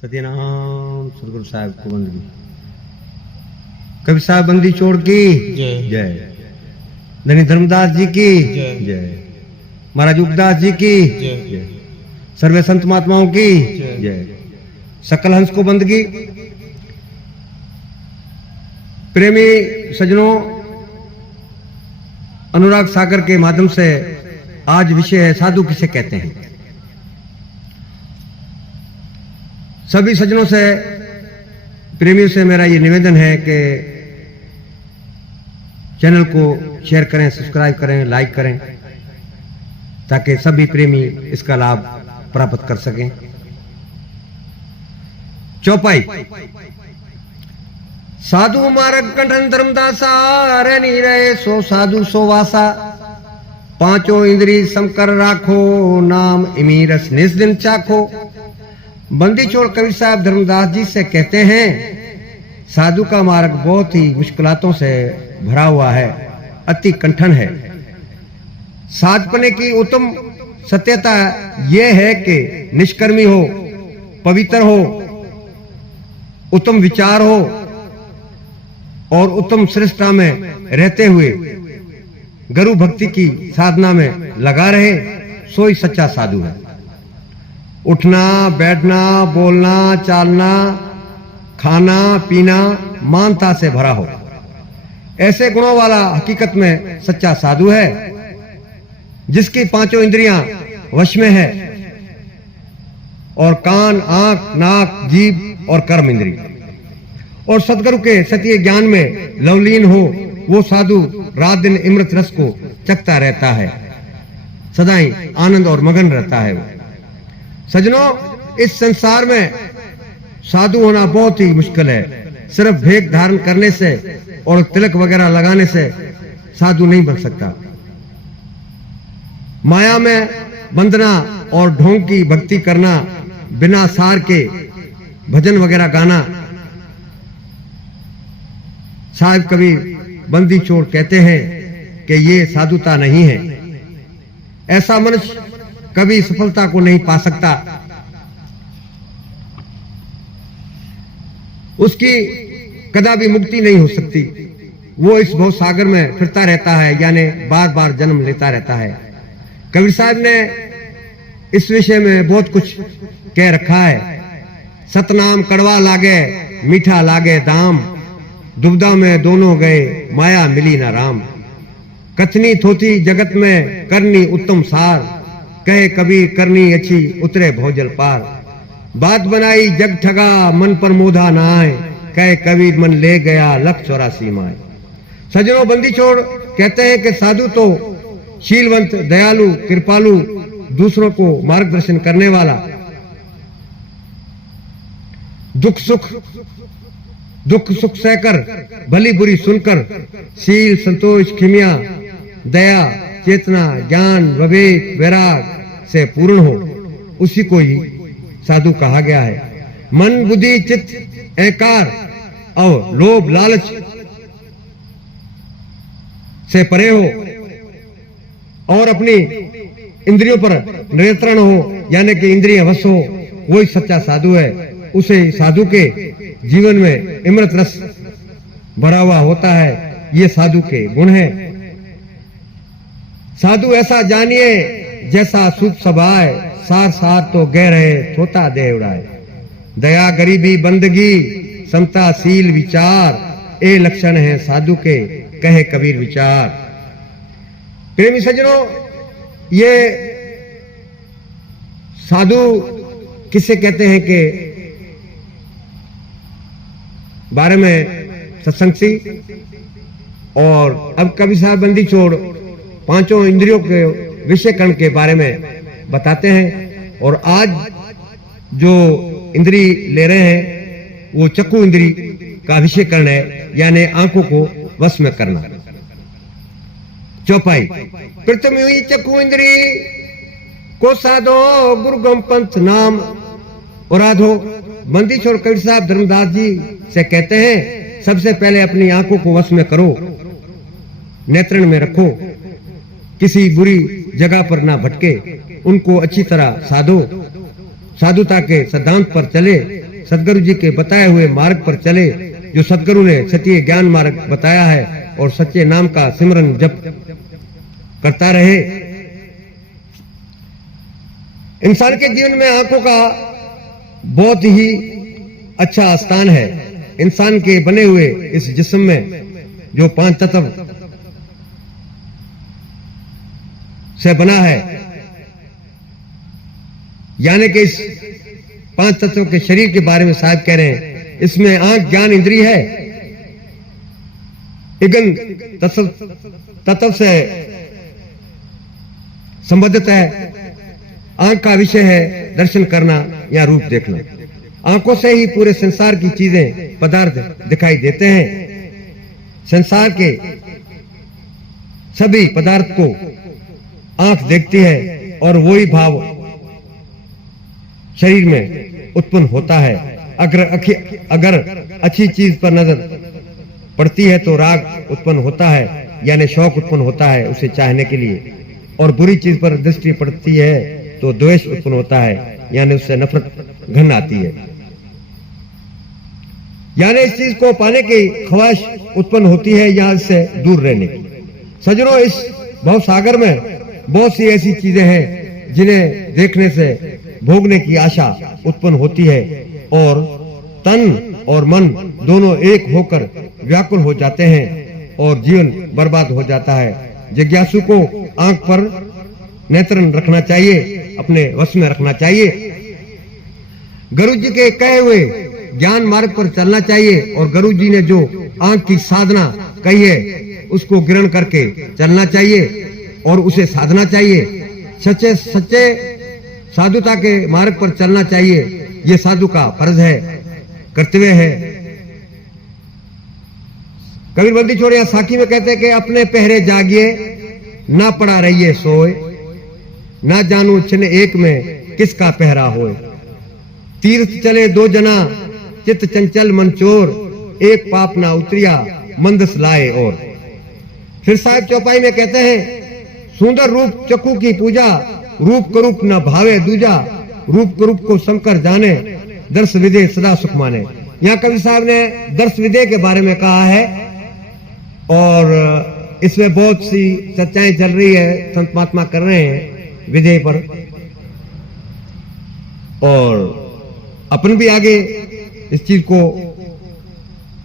सत्यनाम सतगुरु साहब को बंदगी। कबीर साहब बंदी छोड़ की जय। धनी धर्मदास जी की जय। महाराज उपदास जी की जय। सर्वे संत महात्माओं की जय। सकल हंस को बंदगी। प्रेमी सज्जनों, अनुराग सागर के माध्यम से आज विषय है साधु किसे कहते हैं। सभी सज्जनों से, प्रेमियों से मेरा ये निवेदन है कि चैनल को शेयर करें, सब्सक्राइब करें, लाइक करें, ताकि सभी प्रेमी इसका लाभ प्राप्त कर सकें। चौपाई। साधु मार्ग कंठन धर्मदासा, रहनी रहे सो साधु सो वासा। पांचों इंद्री समकर राखो, नाम इमी रस निज दिन चाखो। बंदी छोड़ कबीर साहब धर्मदास जी से कहते हैं, साधु का मार्ग बहुत ही मुश्किलातों से भरा हुआ है, अति कंठन है। साधपने की उत्तम सत्यता यह है कि निष्कर्मी हो, पवित्र हो, उत्तम विचार हो और उत्तम श्रेष्ठता में रहते हुए गुरु भक्ति की साधना में लगा रहे, सोई सच्चा साधु है। उठना, बैठना, बोलना, चालना, खाना, पीना मानता से भरा हो, ऐसे गुणों वाला हकीकत में सच्चा साधु है, जिसकी पांचों इंद्रियां वश में है और कान, आंख, नाक, जीभ और कर्म इंद्री, और सदगुरु के सत्य ज्ञान में लवलीन हो, वो साधु रात दिन अमृत रस को चखता रहता है, सदाई आनंद और मगन रहता है। सज्जनों, इस संसार में साधु होना बहुत ही मुश्किल है। सिर्फ भेक धारण करने से और तिलक वगैरह लगाने से साधु नहीं बन सकता। माया में बंधना और ढोंग की भक्ति करना, बिना सार के भजन वगैरह गाना, साहब कभी बंदी छोड़ कहते हैं कि ये साधुता नहीं है। ऐसा मनुष्य कभी सफलता को नहीं पा सकता। उसकी कदापि मुक्ति नहीं हो सकती। वो इस भव सागर में फिरता रहता है, यानी बार बार जन्म लेता रहता है। कबीर साहब ने इस विषय में बहुत कुछ कह रखा है। सतनाम कड़वा लागे, मीठा लागे दाम। दुबदा में दोनों गए, माया मिली ना राम। कथनी थोथी जगत में करनी उत्तम सार। कहे कबीर करनी अच्छी, उतरे भोजल पार। बात बनाई जग ठगा, मन पर मोधा ना आए। कहे कबीर मन ले गया, लख 84 माए। सज्जनों, बंदी छोड़ कहते हैं कि साधु तो शीलवंत, दयालु, कृपालु, दूसरों को मार्गदर्शन करने वाला, दुख सुख सहकर, भली बुरी सुनकर, शील, संतोष, खिमिया, दया, चेतना, ज्ञान, विवेक, वैराग से पूर्ण हो, उसी को ही साधु कहा गया है। मन, बुद्धि, चित्त, अहंकार और लोभ लालच से परे हो और अपनी इंद्रियों पर नियंत्रण हो, यानी कि इंद्रिय वश हो, वही सच्चा साधु है। उसे साधु के जीवन में अमृत रस भरा हुआ होता है। ये साधु के गुण हैं। साधु ऐसा जानिए जैसा सुख सभाए, सार सार तो गह रहे, छोटा दे उड़ाए। दया, गरीबी, बंदगी, समता, शील, विचार, ये लक्षण है साधु के, कहे कबीर विचार। प्रेमी सज्जनों, ये साधु किसे कहते हैं के बारे में सत्संग सी, और अब कबीर साहब बंदी छोड़ पांचों इंद्रियों के विषयकरण के बारे में बताते हैं। और आज जो इंद्री ले रहे हैं वो चक्षु इंद्री का विषयकरण है, यानी आंखों को वश में करना। चौपाई। प्रथम हुई चक्षु इंद्री को साधो, गुरुगम पंथ नाम औराधो। बंदी छोड़ कबीर साहब धर्मदास जी से कहते हैं, सबसे पहले अपनी आंखों को वश में करो, नेत्रण में रखो, किसी बुरी जगह पर ना भटके, उनको अच्छी तरह साधो, साधुता के सिद्धांत पर चले सदगुरु जी के बताए हुए मार्ग पर चले। जो सदगुरु ने सच्चे ज्ञान मार्ग बताया है और सच्चे नाम का सिमरन जप करता रहे। इंसान के जीवन में आंखों का बहुत ही अच्छा स्थान है। इंसान के बने हुए इस जिस्म में जो 5 तत्व से बना है, यानी कि इस 5 तत्वों के शरीर के बारे में साहब कह रहे हैं, इसमें आंख ज्ञान इंद्रिय है, इगन तत्व से संबंधित है। आंख का विषय है दर्शन करना या रूप देखना। आंखों से ही पूरे संसार की चीजें पदार्थ दिखाई देते हैं। संसार के सभी पदार्थ को आंख देखती है और वही भाव शरीर में उत्पन्न होता है। अगर अच्छी चीज पर नजर पड़ती है तो राग उत्पन्न होता है, यानी शौक उत्पन्न होता है उसे चाहने के लिए, और बुरी चीज पर दृष्टि पड़ती है तो द्वेष उत्पन्न होता है, यानी उससे नफरत घन आती है, यानी इस चीज को पाने की ख्वाहिश उत्पन्न होती है या इससे दूर रहने की। सजनों, इस भव सागर में बहुत सी ऐसी चीजें हैं जिन्हें देखने से भोगने की आशा उत्पन्न होती है और तन और मन दोनों एक होकर व्याकुल हो जाते हैं और जीवन बर्बाद हो जाता है। जिज्ञासु को आंख पर नेत्रन रखना चाहिए, अपने वश में रखना चाहिए। गुरु जी के कहे हुए ज्ञान मार्ग पर चलना चाहिए और गुरु जी ने जो आंख की साधना कही है उसको ग्रहण करके चलना चाहिए और उसे साधना चाहिए। सच्चे साधुता के मार्ग पर चलना चाहिए। ये साधु का फर्ज है, कर्तव्य है। कबीर बंदी छोड़ या साखी में कहते हैं कि अपने पहरे जागिए, ना पड़ा रहिए सोए, ना जानू छिन एक में किसका पहरा होए। तीर्थ चले 2 जना, चित्त चंचल मन चोर, एक पाप ना उतरिया मंदस लाए और। फिर साहब चौपाई में कहते हैं, सुंदर रूप चक्कू की पूजा, रूप करूप न भावे दूजा, रूप करूप को शंकर जाने, दर्श विदे सदा सुख माने। यहाँ कवि साहब ने दर्श विदे के बारे में कहा है और इसमें बहुत सी चर्चाएं चल रही है, संत महात्मा कर रहे हैं विदे पर, और अपन भी आगे इस चीज को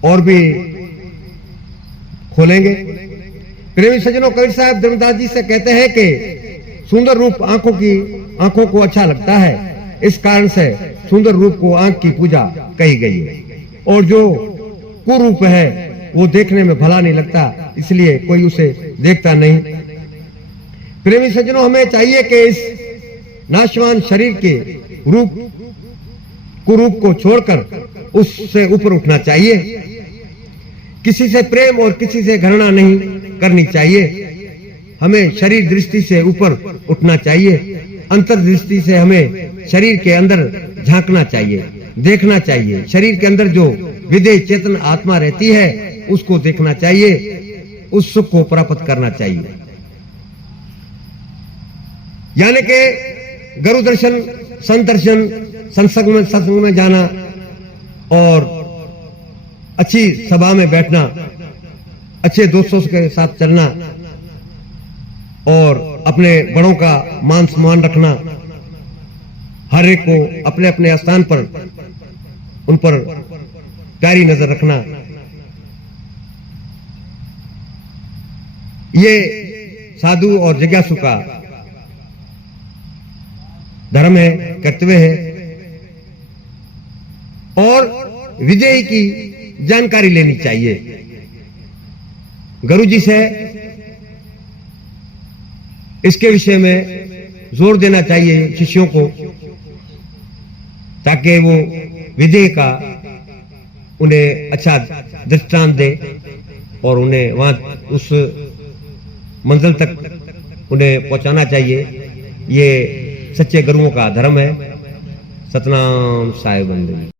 और भी खोलेंगे। प्रेमी सज्जनों, कबीर साहब धर्मदास जी से कहते हैं कि सुंदर रूप आंखों को अच्छा लगता है, इस कारण से सुंदर रूप को आंख की पूजा कही गई है, और जो कुरूप है वो देखने में भला नहीं लगता, इसलिए कोई उसे देखता नहीं। प्रेमी सज्जनों, हमें चाहिए कि इस नाशवान शरीर के कुरूप को छोड़कर उससे ऊपर उठना चाहिए। किसी से प्रेम और किसी से घृणा नहीं करनी चाहिए। हमें शरीर दृष्टि से ऊपर उठना चाहिए। अंतर्दृष्टि से हमें शरीर के अंदर झांकना चाहिए, देखना चाहिए। शरीर के अंदर जो विदेह चेतन आत्मा रहती है उसको देखना चाहिए, उस सुख को प्राप्त करना चाहिए। यानी कि गुरु दर्शन, संत दर्शन, सत्संग में जाना और अच्छी सभा में बैठना, अच्छे दोस्तों के साथ चलना और अपने बड़ों का मान सम्मान रखना, हर एक को अपने अपने स्थान पर उन पर प्यारी नजर रखना, ये साधु और जिज्ञासु का धर्म है, कर्तव्य है। और विजय की जानकारी लेनी चाहिए। गुरु जी से इसके विषय में जोर देना चाहिए शिष्यों को, ताकि वो विजय का उन्हें अच्छा दृष्टांत दे और उन्हें वहां उस मंजिल तक उन्हें पहुंचाना चाहिए। ये सच्चे गुरुओं का धर्म है। सतनाम साहिब बंदगी।